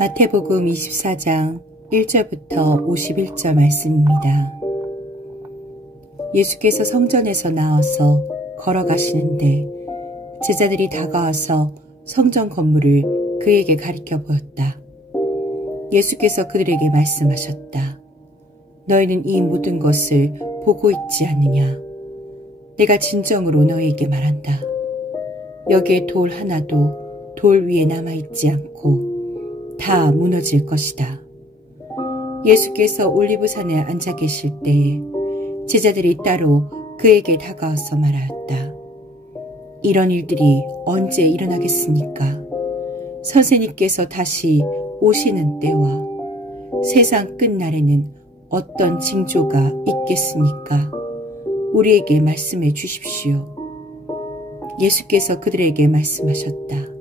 마태복음 24장 1절부터 51절 말씀입니다. 예수께서 성전에서 나와서 걸어가시는데 제자들이 다가와서 성전 건물을 그에게 가리켜 보였다. 예수께서 그들에게 말씀하셨다. 너희는 이 모든 것을 보고 있지 않느냐? 내가 진정으로 너희에게 말한다. 여기에 돌 하나도 돌 위에 남아있지 않고 다 무너질 것이다. 예수께서 올리브산에 앉아 계실 때에 제자들이 따로 그에게 다가와서 말하였다. 이런 일들이 언제 일어나겠습니까? 선생님께서 다시 오시는 때와 세상 끝날에는 어떤 징조가 있겠습니까? 우리에게 말씀해 주십시오. 예수께서 그들에게 말씀하셨다.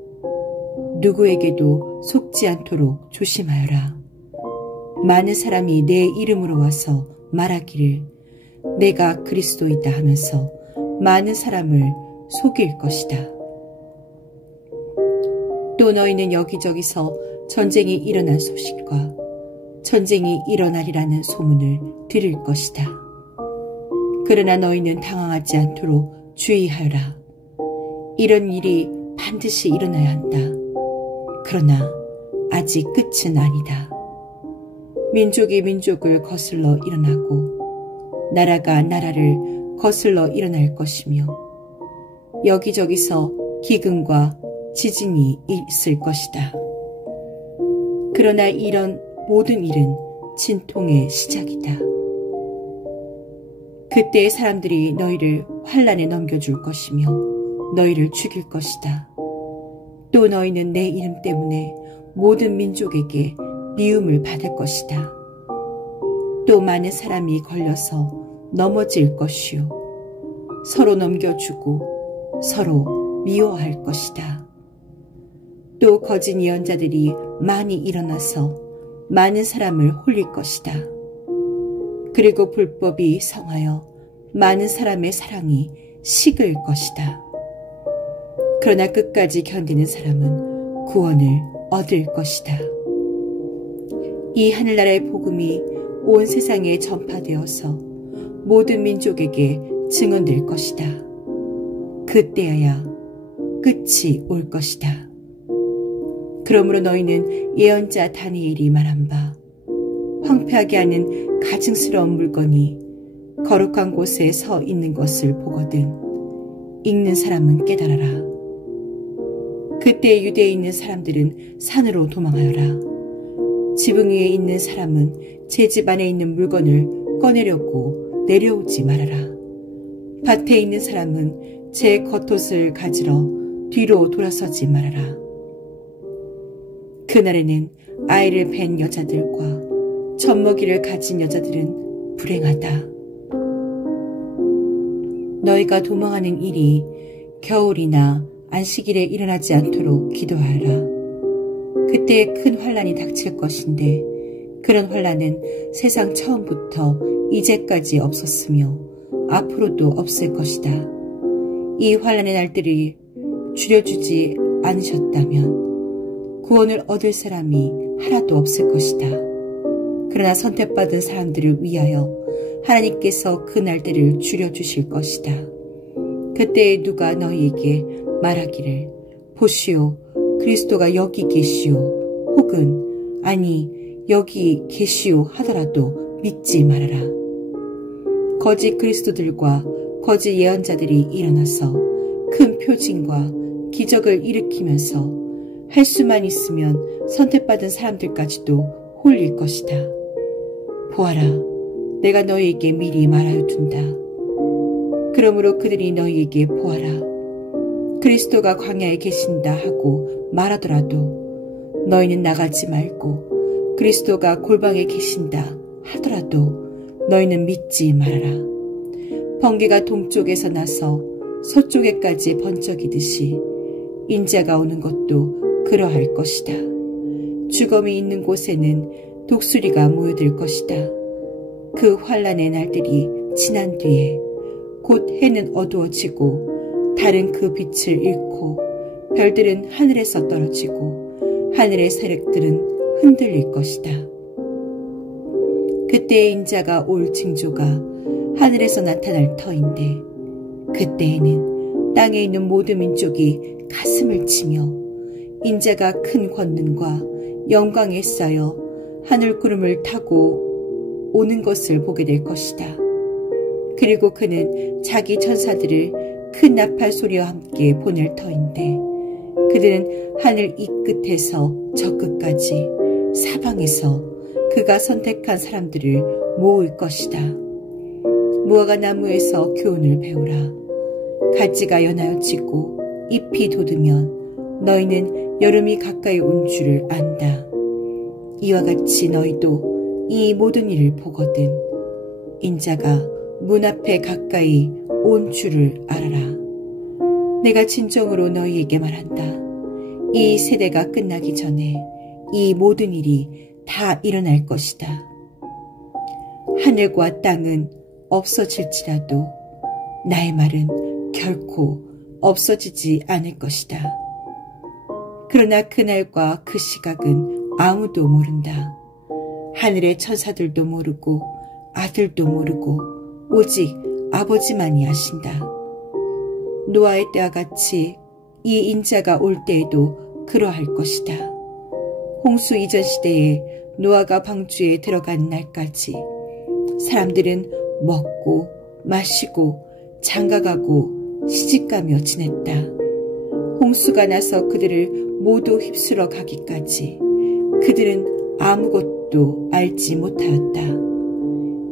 누구에게도 속지 않도록 조심하여라. 많은 사람이 내 이름으로 와서 말하기를 내가 그리스도이다 하면서 많은 사람을 속일 것이다. 또 너희는 여기저기서 전쟁이 일어난 소식과 전쟁이 일어나리라는 소문을 들을 것이다. 그러나 너희는 당황하지 않도록 주의하여라. 이런 일이 반드시 일어나야 한다. 그러나 아직 끝은 아니다. 민족이 민족을 거슬러 일어나고 나라가 나라를 거슬러 일어날 것이며 여기저기서 기근과 지진이 있을 것이다. 그러나 이런 모든 일은 진통의 시작이다. 그때 사람들이 너희를 환난에 넘겨줄 것이며 너희를 죽일 것이다. 또 너희는 내 이름 때문에 모든 민족에게 미움을 받을 것이다. 또 많은 사람이 걸려서 넘어질 것이요 서로 넘겨주고 서로 미워할 것이다. 또 거짓 예언자들이 많이 일어나서 많은 사람을 홀릴 것이다. 그리고 불법이 성하여 많은 사람의 사랑이 식을 것이다. 그러나 끝까지 견디는 사람은 구원을 얻을 것이다. 이 하늘나라의 복음이 온 세상에 전파되어서 모든 민족에게 증언될 것이다. 그때야 끝이 올 것이다. 그러므로 너희는 예언자 다니엘이 말한 바 황폐하게 하는 가증스러운 물건이 거룩한 곳에 서 있는 것을 보거든 읽는 사람은 깨달아라. 그때 유대에 있는 사람들은 산으로 도망하여라. 지붕 위에 있는 사람은 제 집 안에 있는 물건을 꺼내려고 내려오지 말아라. 밭에 있는 사람은 제 겉옷을 가지러 뒤로 돌아서지 말아라. 그날에는 아이를 뵌 여자들과 젖먹이를 가진 여자들은 불행하다. 너희가 도망하는 일이 겨울이나 안식일에 일어나지 않도록 기도하여라. 그때 큰 환난이 닥칠 것인데 그런 환난은 세상 처음부터 이제까지 없었으며 앞으로도 없을 것이다. 이 환난의 날들이 줄여주지 않으셨다면 구원을 얻을 사람이 하나도 없을 것이다. 그러나 선택받은 사람들을 위하여 하나님께서 그 날들을 줄여주실 것이다. 그때 누가 너희에게 말하기를 보시오 그리스도가 여기 계시오 혹은 아니 여기 계시오 하더라도 믿지 말아라. 거짓 그리스도들과 거짓 예언자들이 일어나서 큰 표징과 기적을 일으키면서 할 수만 있으면 선택받은 사람들까지도 홀릴 것이다. 보아라, 내가 너희에게 미리 말하여 둔다. 그러므로 그들이 너희에게 보아라, 그리스도가 광야에 계신다 하고 말하더라도 너희는 나가지 말고 그리스도가 골방에 계신다 하더라도 너희는 믿지 말아라. 번개가 동쪽에서 나서 서쪽에까지 번쩍이듯이 인자가 오는 것도 그러할 것이다. 죽음이 있는 곳에는 독수리가 모여들 것이다. 그 환난의 날들이 지난 뒤에 곧 해는 어두워지고 달은 그 빛을 잃고 별들은 하늘에서 떨어지고 하늘의 세력들은 흔들릴 것이다. 그때의 인자가 올 징조가 하늘에서 나타날 터인데 그때에는 땅에 있는 모든 민족이 가슴을 치며 인자가 큰 권능과 영광에 쌓여 하늘 구름을 타고 오는 것을 보게 될 것이다. 그리고 그는 자기 천사들을 큰 나팔 소리와 함께 보낼 터인데 그들은 하늘 이 끝에서 저 끝까지 사방에서 그가 선택한 사람들을 모을 것이다. 무화과 나무에서 교훈을 배우라. 가지가 연하여지고 잎이 돋으면 너희는 여름이 가까이 온 줄을 안다. 이와 같이 너희도 이 모든 일을 보거든 인자가 문 앞에 가까이 온 줄을 알아라. 내가 진정으로 너희에게 말한다. 이 세대가 끝나기 전에 이 모든 일이 다 일어날 것이다. 하늘과 땅은 없어질지라도 나의 말은 결코 없어지지 않을 것이다. 그러나 그날과 그 시각은 아무도 모른다. 하늘의 천사들도 모르고 아들도 모르고 오직 아버지만이 아신다. 노아의 때와 같이 이 인자가 올 때에도 그러할 것이다. 홍수 이전 시대에 노아가 방주에 들어간 날까지 사람들은 먹고 마시고 장가가고 시집가며 지냈다. 홍수가 나서 그들을 모두 휩쓸어 가기까지 그들은 아무것도 알지 못하였다.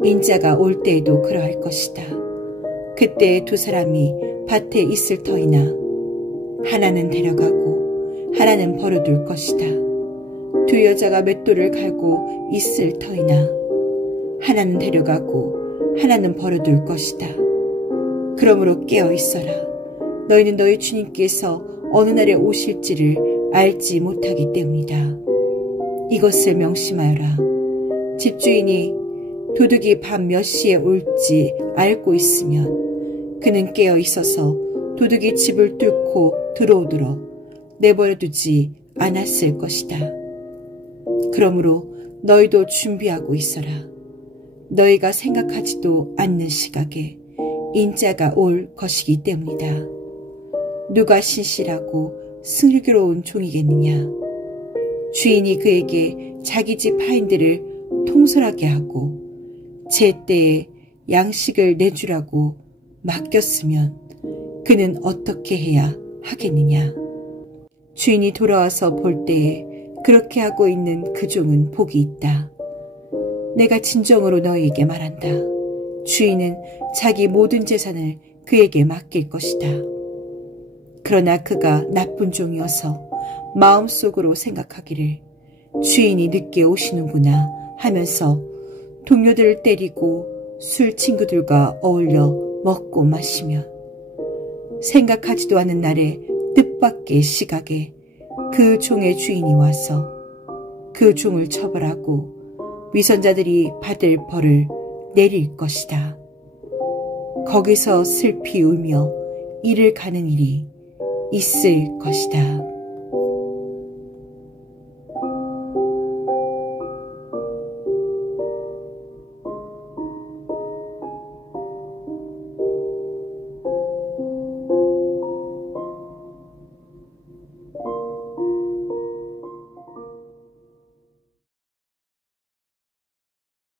인자가 올 때에도 그러할 것이다. 그때 두 사람이 밭에 있을 터이나 하나는 데려가고 하나는 버려둘 것이다. 두 여자가 맷돌을 갈고 있을 터이나 하나는 데려가고 하나는 버려둘 것이다. 그러므로 깨어 있어라. 너희는 너희 주님께서 어느 날에 오실지를 알지 못하기 때문이다. 이것을 명심하여라. 집주인이 도둑이 밤 몇 시에 올지 알고 있으면 그는 깨어 있어서 도둑이 집을 뚫고 들어오도록 내버려두지 않았을 것이다. 그러므로 너희도 준비하고 있어라. 너희가 생각하지도 않는 시각에 인자가 올 것이기 때문이다. 누가 신실하고 슬기로운 종이겠느냐. 주인이 그에게 자기 집 하인들을 통솔하게 하고 제때에 양식을 내주라고 맡겼으면 그는 어떻게 해야 하겠느냐. 주인이 돌아와서 볼 때에 그렇게 하고 있는 그 종은 복이 있다. 내가 진정으로 너희에게 말한다. 주인은 자기 모든 재산을 그에게 맡길 것이다. 그러나 그가 나쁜 종이어서 마음속으로 생각하기를 주인이 늦게 오시는구나 하면서 동료들을 때리고 술 친구들과 어울려 먹고 마시면 생각하지도 않은 날에 뜻밖의 시각에 그 종의 주인이 와서 그 종을 처벌하고 위선자들이 받을 벌을 내릴 것이다. 거기서 슬피 울며 이를 가는 일이 있을 것이다.